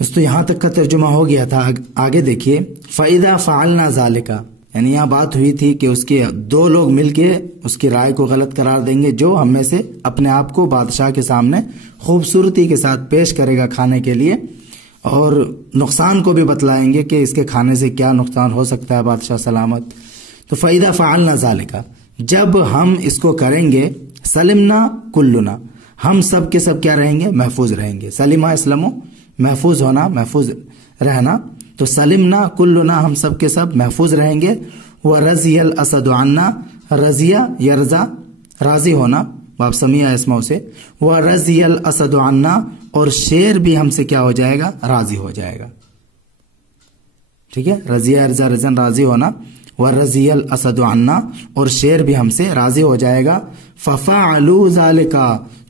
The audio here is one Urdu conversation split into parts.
دوستو یہاں تک کا ترجمہ ہو گیا تھا. آگے دیکھیے فَإِذَا فَعَلْنَا ذَلِكَ، یعنی یہاں بات ہوئی تھی کہ اس کے دو لوگ مل کے اس کی رائے کو غلط قرار دیں گے جو ہم میں سے اپنے آپ کو بادشاہ کے سامنے خوبصورتی کے ساتھ پیش کرے گا کھانے کے لیے، اور نقصان کو بھی بتلائیں گے کہ اس کے کھانے سے کیا نقصان ہو سکتا ہے بادشاہ سلامت. تو فَإِذَا فَعَلْنَا ذَلِكَ، جب ہم اس کو کریں گے، سلمنا کلنا، ہم سب کے سب کیا رہیں گے؟ محفوظ رہیں گے. سلمہ اسلمو، محفوظ ہونا، محفوظ رہنا. تو سلمنا کلنا، ہم سب کے سب محفوظ رہیں گے. وَرَضِيَ الْأَسَدُ عَنَّا، رضیہ یرضا، راضی ہونا، باب سمیع اسماء سے. وَرَضِيَ الْأَسَدُ عَنَّا، اور شیر بھی ہم سے کیا ہو جائے گا؟ راضی ہو جائے گا. ٹھیک ہے، رضیہ یرضا رضن، راضی ہونا. وَرَضِيَ الْأَسَدُ عَنَّا، اور شیر بھی ہم سے راضی ہو جائے گا. فَفَعَلُوا ذَلِكَ،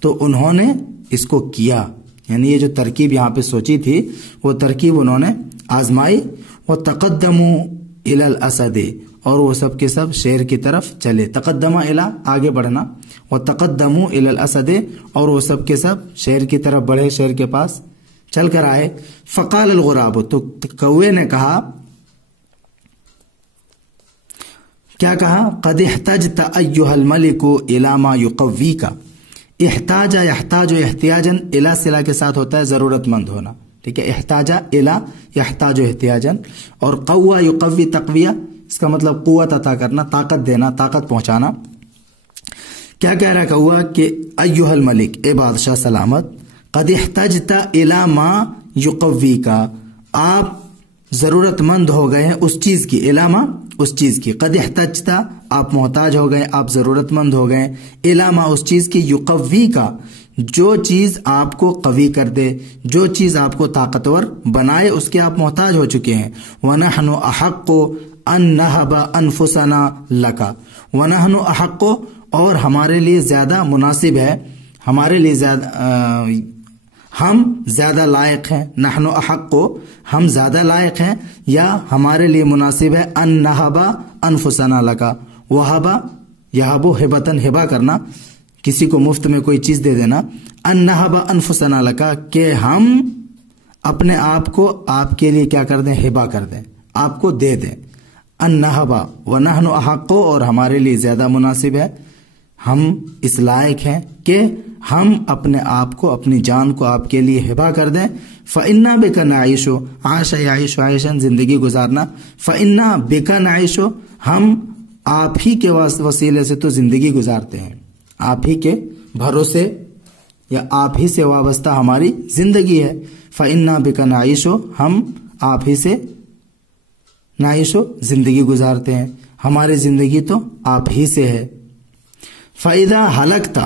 تو انہوں نے اس کو کیا. یعنی یہ جو ترکیب یہاں پہ سوچی تھی وہ ترکیب انہوں نے آزمائی. وَتَقَدَّمُوا إِلَى الْأَسَدِ، اور وہ سب کے سب شیر کی طرف چلے. تقدمہ الا، آگے بڑھنا. وَتَقَدَّمُوا إِلَى الْأَسَدِ، اور وہ سب کے سب شیر کی طرف بڑھے، شیر کے پاس چل کر آئے. فَقَالَ الْغُرَابُ، تو کوے نے کہا، کیا کہا؟ قَدْ احْتَجْتَ أَيُّهَا الْمَلِكُ إِلَى مَا يُقَوِّيكَ. احتاجہ، یحتاج و احتیاجن، الا صلہ کے ساتھ ہوتا ہے ضرورت مند ہونا. ٹھیک ہے، احتاجہ الا، یحتاج و احتیاجن. اور قوہ یقوی، تقویہ، اس کا مطلب قوت عطا کرنا، طاقت دینا، طاقت پہنچانا. کیا کہہ رہا ہے قوہ کہ ایھا الملک، اے بادشاہ سلامت، قد احتجت الی ما یقویک، آپ ضرورت مند ہو گئے ہیں اس چیز کی. الی ما، اس چیز کی. قد احتجت، آپ محتاج ہو گئے، آپ ضرورت مند ہو گئے. الی ما، اس چیز کی. یقوی کا، جو چیز آپ کو قوی کر دے، جو چیز آپ کو طاقتور بنائے، اس کے آپ محتاج ہو چکے ہیں. وَنَحْنُ أَحَقُّ أَن نَّهَبَ أَنفُسَنَا لَكَ، وَنَحْنُ أَحَقُّ، اور ہمارے لیے زیادہ مناسب ہے، ہمارے لیے زیادہ، ہم زیادہ لائق ہیں. نحن احق، ہم زیادہ لائق ہیں یا ہمارے لیے مناسب ہے. ان نہب انفسنا لکا، وہب، یہب ہبتن، ہبا کرنا، کسی کو مفت میں کوئی چیز دے دینا. ان نہب انفسنا لکا، کہ ہم اپنے آپ کو آپ کے لیے کیا کر دیں؟ ہبا کر دیں، آپ کو دے دیں. ان نہب ونحن احق، اور ہمارے لیے زیادہ مناسب ہے، ہم اس لائق ہیں کہ ہم اپنے آپ کو، اپنی جان کو آپ کے لیے ہبا کر دیں. فَإِنَّا بِكَ نَعِيشُ، عَاشَ يَعِيشُ عَيْشًا، زندگی گزارنا. فَإِنَّا بِكَ نَعِيشُ، ہم آپ ہی کے وسیلے سے تو زندگی گزارتے ہیں، آپ ہی کے بھروسے یا آپ ہی سے وابستہ ہماری زندگی ہے. فَإِنَّا بِكَ نَعِيشُ، ہم آپ ہی سے نعیشو، زندگی گزارتے ہیں، ہماری زندگی تو آپ ہی سے ہے. فَإِذَا هَلَكْتَ،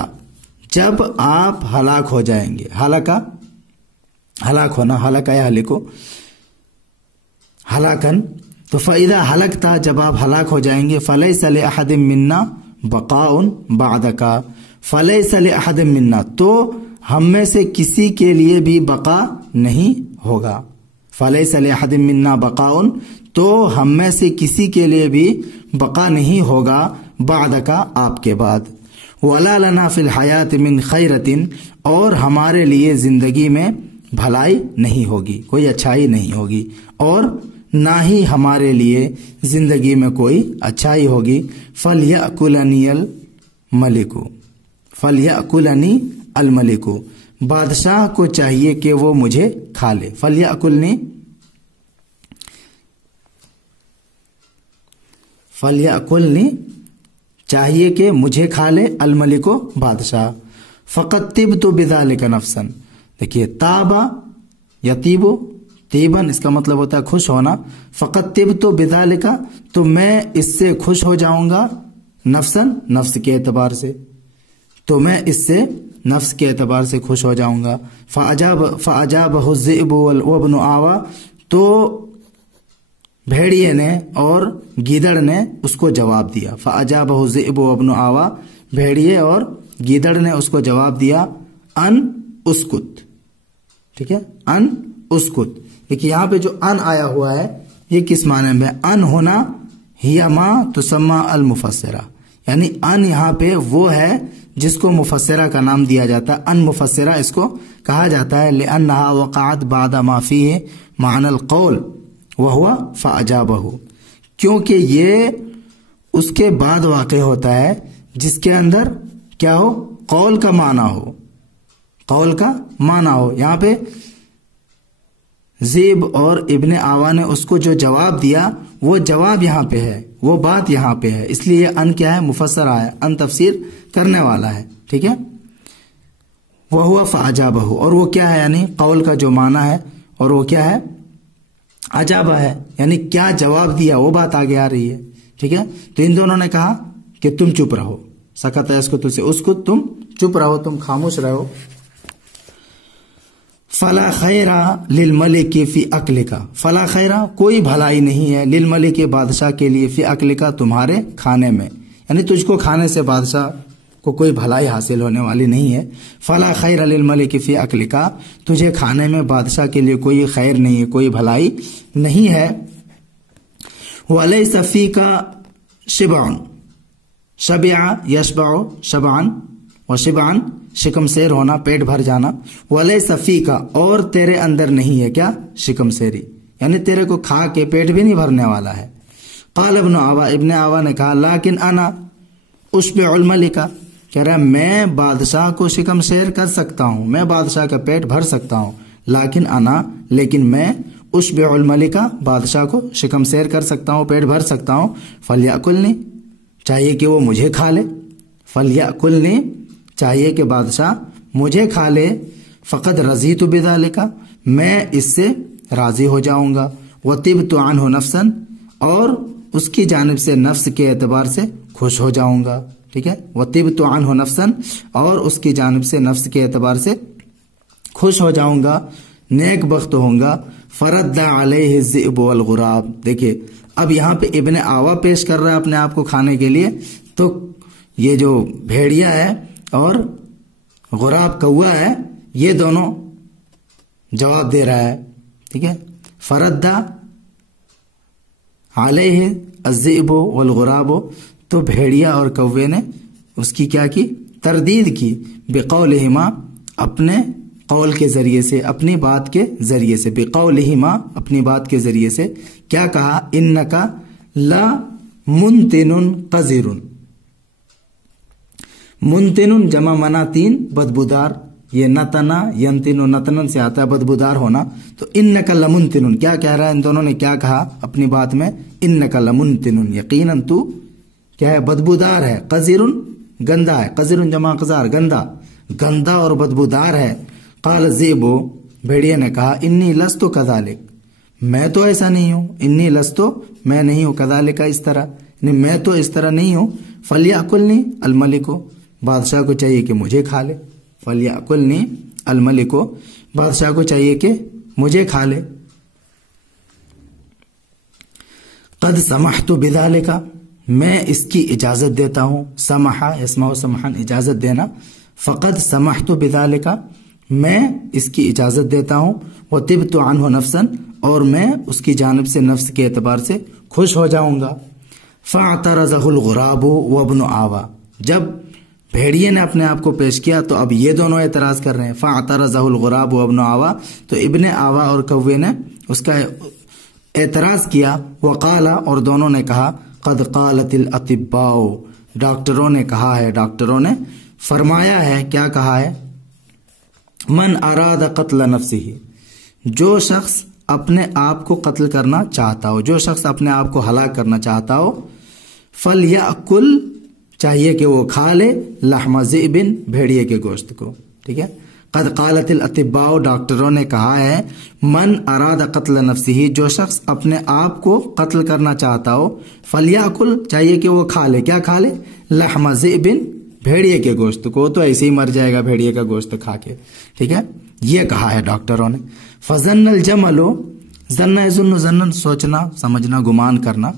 جب آپ ہلاک ہو جائیں گے. ہلاکا، ہلاک ہونا، ہلاکا یا ہلکو، ہلاکن. تو فَإِذَا هَلَكْتَ، جب آپ ہلاک ہو جائیں گے. فَلَيْسَ لِأَحَدٍ مِّنَّا بَقَاءٌ بَعْدَكَ، فَلَيْسَ لِأَحَدٍ مِّنَّا، تو ہم میں سے کسی کے لیے بھی بقا نہیں ہوگا. فَلَيْسَ لِأَحَدٍ مِّنَّا بَقَاءٌ، تو ہم میں سے کسی کے لیے بھی بقا نہیں ہوگا بعدک، آپ کے بعد. وَلَا لَنَا فِي الْحَيَاةِ مِنْ خَيْرَةٍ، اور ہمارے لیے زندگی میں بھلائی نہیں ہوگی، کوئی اچھائی نہیں ہوگی، اور نہ ہی ہمارے لیے زندگی میں کوئی اچھائی ہوگی. فَلْيَأْكُلَنِي الْمَلِكُ، فَلْيَأْكُلَنِي الْمَلِكُ، بادشاہ کو چاہیے کہ وہ مجھے کھا لے. فَلْيَأْكُلْنِي، فَلْيَأْكُلْنِي، چاہیے کہ مجھے کھا لے، الملک، بادشاہ. فَقَدْ طِبْتُ بِذَلِكَ نَفْسًا، دیکھیے تابا یتیبو، طیباً اس کا مطلب ہوتا ہے خوش ہونا. فَقَدْ طِبْتُ بِذَلِكَ، تو میں اس سے خوش ہو جاؤں گا. نفساً، نفس کے اعتبار سے، تو میں اس سے نفس کے اعتبار سے خوش ہو جاؤں گا. فَأَجَابَهُ الذِّئْبُ وَابْنُ آوَى، تو بھیڑیے نے اور گیدڑ نے اس کو جواب دیا. فَأَجَابَهُ الذِّئْبُ وَابْنُ آوَى، بھیڑیے اور گیدڑ نے اس کو جواب دیا. ان اسکت، ٹھیک ہے، ان اسکت. دیکھیے یہاں پہ جو ان آیا ہوا ہے یہ کس معنی میں؟ ان ہونا ہی ما تسمى المفسرہ، یعنی ان یہاں پہ وہ ہے جس کو مفسرہ کا نام دیا جاتا ہے، ان مفسرہ اس کو کہا جاتا ہے، لأنها وقعت بعد ما فيه معنى القول وهو فأجابه، کیونکہ یہ اس کے بعد واقع ہوتا ہے جس کے اندر کیا ہو، قول کا معنی ہو، قول کا معنی ہو۔ یہاں پہ زیب اور ابن آوا نے اس کو جو جواب دیا وہ جواب یہاں پہ ہے، وہ بات یہاں پہ ہے، اس لیے ان کیا ہے، مفسر ہے، ان تفسیر کرنے والا ہے، ٹھیک ہے۔ وَهُوَ فَأَجَابَهُ، اور وہ کیا ہے، یعنی قول کا جو معنی ہے، اور وہ کیا ہے، عجابہ ہے، یعنی کیا جواب دیا وہ بات آگے آ رہی ہے، ٹھیک ہے۔ تو ان دونوں نے کہا کہ تم چپ رہو، سکت یسکت سے اس کو تم چپ رہو، تم خاموش رہو۔ فلا خیر للملک فی اکلک، فلا خیر کوئی بھلائی نہیں ہے، للملک بادشاہ کے لیے، فی اکلک تمہارے کھانے میں، یعنی تجھ کو کھانے سے بادشاہ کو کوئی بھلائی حاصل ہونے والی نہیں ہے۔ فلا خیر للملک فی اکلک، تجھے کھانے میں بادشاہ کے لیے کوئی خیر نہیں ہے، کوئی بھلائی نہیں ہے۔ ولیس فیک شبع، شبع یشبع شبعا، وشبعا شکم سیر ہونا، پیٹ بھر جانا، ولیس فیک اور تیرے اندر نہیں ہے کیا، شکم سیری، یعنی تیرے کو کھا کے پیٹ بھی نہیں بھرنے والا ہے۔ قال ابن آوا، ابن آوا نے کہا لیکن انا اشبع الملک، کہہ رہا میں بادشاہ کو شکم سیر کر سکتا ہوں، میں بادشاہ کا پیٹ بھر سکتا ہوں، لیکن انا، لیکن میں اشبع الملک بادشاہ کو شکم سیر کر سکتا ہوں، پیٹ بھر سکتا ہوں۔ فلیأکلنی، چاہیے کہ وہ مجھے کھا لے، فلیأکلنی چاہیے کہ بادشاہ مجھے کھا لے، فقد رضیت بذالک میں اس سے راضی ہو جاؤں گا، وطبت عنہ نفسا اور اس کی جانب سے نفس کے اعتبار سے خوش ہو جاؤں گا، ٹھیک ہے، وطبت عنہ نفسا اور اس کی جانب سے نفس کے اعتبار سے خوش ہو جاؤں گا، نیک بخت ہوں گا۔ فرد علیہ الذئب والغراب، دیکھیے اب یہاں پہ ابن آوا پیش کر رہا ہے اپنے آپ کو کھانے کے لیے، تو یہ جو بھیڑیا ہے اور غراب کوا ہے یہ دونوں جواب دے رہا ہے، ٹھیک ہے۔ فرد علیہ الذئب والغراب، تو بھیڑیا اور کوے نے اس کی کیا کی، تردید کی، بقولہما اپنے قول کے ذریعے سے، اپنی بات کے ذریعے سے، بقولہما اپنی بات کے ذریعے سے کیا کہا، انکا لا منتن قذر، منتن جمع مناتین بدبودار، یہ نتنا ینتن و نتنن سے آتا ہے بدبودار ہونا، تو انکا لمنتن، کیا کہہ رہا ہے، ان دونوں نے کیا کہا اپنی بات میں، انکا لمنتن یقیناً تو کیا ہے، بدبودار ہے، قذر گندا ہے، قذر جمع قذار گندا، گندا اور بدبودار ہے۔ قال الذئب، بھیڑیا نے کہا، انی لست کذالک، میں تو ایسا نہیں ہوں، انی لست میں نہیں ہوں، کذالک اس طرح، یعنی میں تو اس طرح نہیں ہوں۔ فلیأکلنی الملک، بادشاہ کو چاہیے کہ مجھے کھا لے، فلیأکلنی الملک، بادشاہ کو چاہیے کہ مجھے کھا لے۔ قد سمحت بذالک، میں اس کی اجازت دیتا ہوں، سمحا یسمح سمحا اجازت دینا، فقد سمحت بذالک میں اس کی اجازت دیتا ہوں، وطبت عنہ نفسا اور میں اس کی جانب سے نفس کے اعتبار سے خوش ہو جاؤں گا۔ فاعترضہ الغراب وابن آوا، جب بھیڑیے نے اپنے آپ کو پیش کیا تو اب یہ دونوں اعتراض کر رہے ہیں، فاعترضہ الغراب وابن آوا، تو ابن آوا اور کوے نے اس کا اعتراض کیا، وقالا اور دونوں نے کہا، قد قالت الاطباء، ڈاکٹروں نے کہا ہے، ڈاکٹروں نے فرمایا ہے، کیا کہا ہے، من اراد قتل نفسہ، جو شخص اپنے آپ کو قتل کرنا چاہتا ہو، جو شخص اپنے آپ کو ہلاک کرنا چاہتا ہو، فلیأکل چاہیے کہ وہ کھا لے، لحم ذئب بھیڑیے کے گوشت کو، ٹھیک ہے۔ قد قالت الاطباء، ڈاکٹروں نے کہا ہے، من اراد قتل نفسہ، جو شخص اپنے آپ کو قتل کرنا چاہتا ہو، فلیأکل چاہیے کہ وہ کھا لے، کیا کھا لے، لحم ذئب بھیڑیے کے گوشت کو، تو ایسے ہی مر جائے گا بھیڑیے کا گوشت کھا کے، ٹھیک ہے، یہ کہا ہے ڈاکٹروں نے۔ فظن الجمل، ظن یظن ظنن سوچنا سمجھنا گمان کرنا،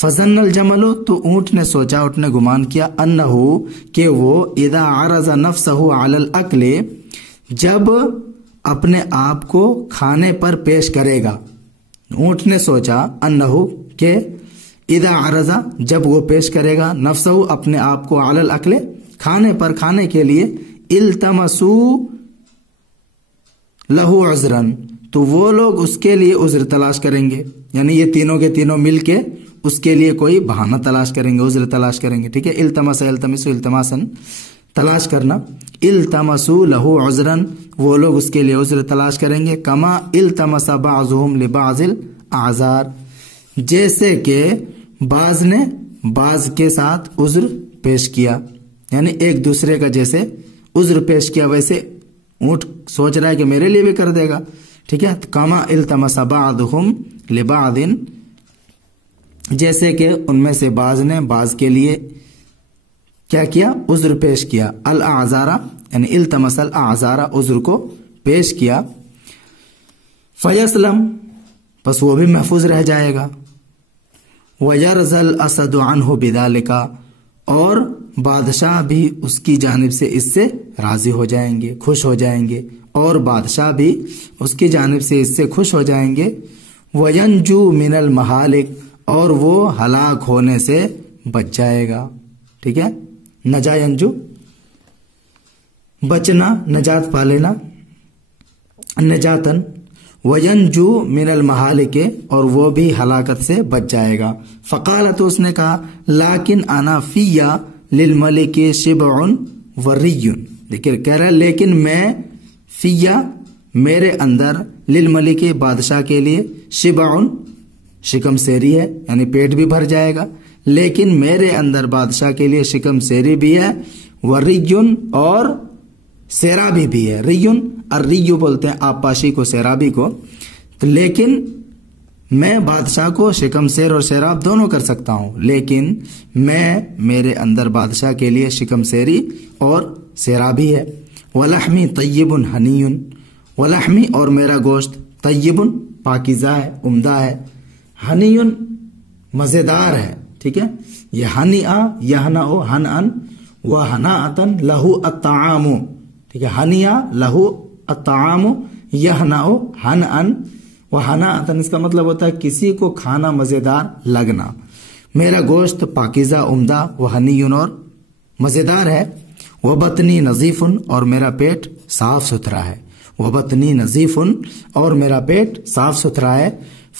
فظن الجمل تو اونٹ نے سوچا، اونٹ نے گمان کیا، انہو کہ وہ اذا عرض نفسہ علی الاکل، جب اپنے آپ کو کھانے پر پیش کرے گا، اونٹ نے سوچا، انہو کہ اذا عرض جب وہ پیش کرے گا نفسہ اپنے آپ کو علی الاکل کھانے پر کھانے کے لیے التمسوا لہو عذرن تو وہ لوگ اس کے لیے عذر تلاش کریں گے، یعنی یہ تینوں کے تینوں مل کے اس کے لیے کوئی بہانہ تلاش کریں گے، عذر تلاش کریں گے. ٹھیک ہے، التمس التماسن تلاش کرنا، التمسوا لہو عذرن وہ لوگ اس کے لیے عذر تلاش کریں گے، کما التمس بعضهم لبعض الاعذار جیسے کہ بعض نے بعض کے ساتھ عذر پیش کیا، یعنی ایک دوسرے کا جیسے عذر پیش کیا ویسے اونٹ سوچ رہا ہے کہ میرے لیے بھی کر دے گا. ٹھیک ہے، کما التمس بعضهم لبعض جیسے کہ ان میں سے بعض نے بعض کے لیے کیا کیا، عذر پیش کیا، الاعذارا یعنی التمس الاعذارا عذر کو پیش کیا. فیسلم پس وہ بھی محفوظ رہ جائے گا. وَيَرْزَ الْأَسَدُ عَنْهُ بِذَلِكَ اور بادشاہ بھی اس کی جانب سے اس سے راضی ہو جائیں گے، خوش ہو جائیں گے، اور بادشاہ بھی اس کی جانب سے اس سے خوش ہو جائیں گے. وَيَنْجُو مِنَ الْمَحَالِكِ اور وہ ہلاک ہونے سے بچ جائے گا. ٹھیک ہے، نجا ینجو بچنا، نجات پا لینا، نجاتن. وینجو من المہالک اور وہ بھی ہلاکت سے بچ جائے گا. فقال تو اس نے کہا لیکن انا فیا للملک شبع وری، لیکن کہہ رہا لیکن میں فیا میرے اندر للملک بادشاہ کے لیے شبع شکم سیری ہے، یعنی پیٹ بھی بھر جائے گا، لیکن میرے اندر بادشاہ کے لیے شکم سیری بھی ہے، وریون اور سیرابی بھی ہے. ریون الریو بولتے ہیں آبپاشی کو، سیرابی کو. تو لیکن میں بادشاہ کو شکم سیر اور سیراب دونوں کر سکتا ہوں، لیکن میرے اندر بادشاہ کے لیے شکم سیری اور سیرابی ہے. ولحمی طیب ہنی، ولحمی اور میرا گوشت طیب پاکیزہ ہے، عمدہ ہے، ہنی مزیدار ہے. ٹھیک ہے، یہ ہنی یہنا ہن ان و ہناۃن لہو الطعام. ٹھیک ہے، ہنیا لہو الطعام یہنا ہن ان و ہناۃن اس کا مطلب ہوتا ہے کسی کو کھانا مزیدار لگنا. میرا گوشت پاکیزہ، عمدہ، وہ ہنی اور مزیدار ہے. وہ بطنی نظیف اور میرا پیٹ صاف ستھرا ہے. وہ بطنی نظیف اور میرا پیٹ صاف ستھرا ہے.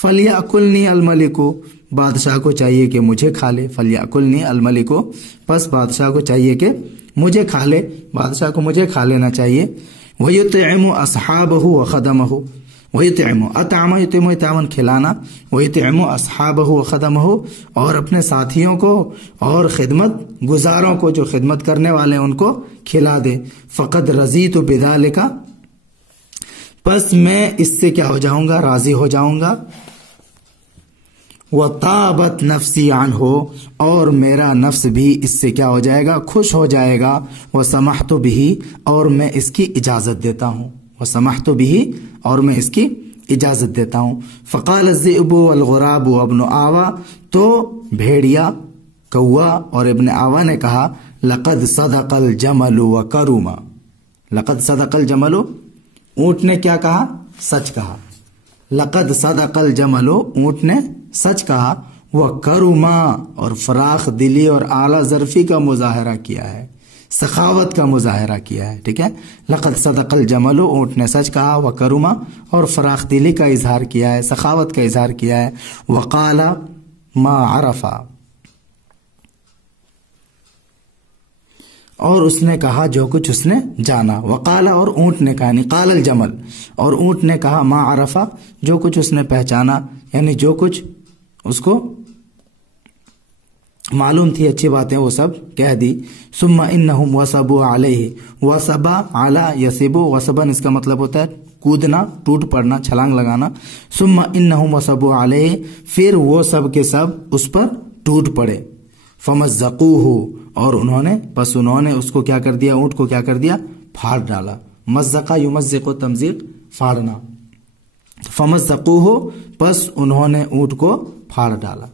فلیاکلنی الملک بادشاہ کو چاہیے کہ مجھے کھا لے. فلیاکلنی الملک پس بادشاہ کو چاہیے کہ مجھے کھا لے، بادشاہ کو مجھے کھا لینا چاہیے. وَيُطْعِمُ أَصْحَابَهُ وَخَدَمَهُ وَيُطْعِمُ اطعم یطعم اطعاما کھلانا، وَيُطْعِمُ أَصْحَابَهُ وَخَدَمَهُ اور اپنے ساتھیوں کو اور خدمت گزاروں کو جو خدمت کرنے والے ان کو کھلا دے. فَقَدْ رَضِيتُ بِذَلِكَ پس میں اس سے کیا ہو جاؤں گا، راضی ہو جاؤں گا. وَطَابَتْ نَفْسِي عَنْهُ اور میرا نفس بھی اس سے کیا ہو جائے گا، خوش ہو جائے گا. وَسَمَحْتُ بِهِ اور میں اس کی اجازت دیتا ہوں. وَسَمَحْتُ بِهِ اور میں اس کی اجازت دیتا ہوں. فَقَالَ الذِّئْبُ وَالْغُرَابُ وَابْنُ آوَا تو بھیڑیا، کوا اور ابن آوا نے کہا لَقَدْ صَدَقَ الْجَمَلُ وَكَرُمَ. لَقَدْ صَدَقَ الْجَمَلُ اونٹ نے کیا کہا، سچ کہا. لقد صدق الجمل اونٹ نے سچ کہا. وَكَرُمَ اور فراخ دلی اور اعلیٰ ظرفی کا مظاہرہ کیا ہے، سخاوت کا مظاہرہ کیا ہے. ٹھیک ہے، لقد صدق الجمل اونٹ نے سچ کہا، وَكَرُمَ اور فراخ دلی کا اظہار کیا ہے، سخاوت کا اظہار کیا ہے. وَقَالَ مَا عَرَفَ اور اس نے کہا جو کچھ اس نے جانا. وقال اور اونٹ نے کہا، یعنی قال الجمل اور اونٹ نے کہا، ما عرفا جو کچھ اس نے پہچانا، یعنی جو کچھ اس کو معلوم تھی اچھی باتیں وہ سب کہہ دی. ثم انہم وصبوا علیہ، وصبا علی یصبو، وصبن اس کا مطلب ہوتا ہے کودنا، ٹوٹ پڑنا، چھلانگ لگانا. ثم انہم وصبوا علیہ پھر وہ سب کے سب اس پر ٹوٹ پڑے. فمزقوہ اور انہوں نے اس کو کیا کر دیا، اونٹ کو کیا کر دیا، پھاڑ ڈالا. مزقہ یمزق و تمزیق پھاڑنا. فمزقوہ پس انہوں نے اونٹ کو پھاڑ ڈالا.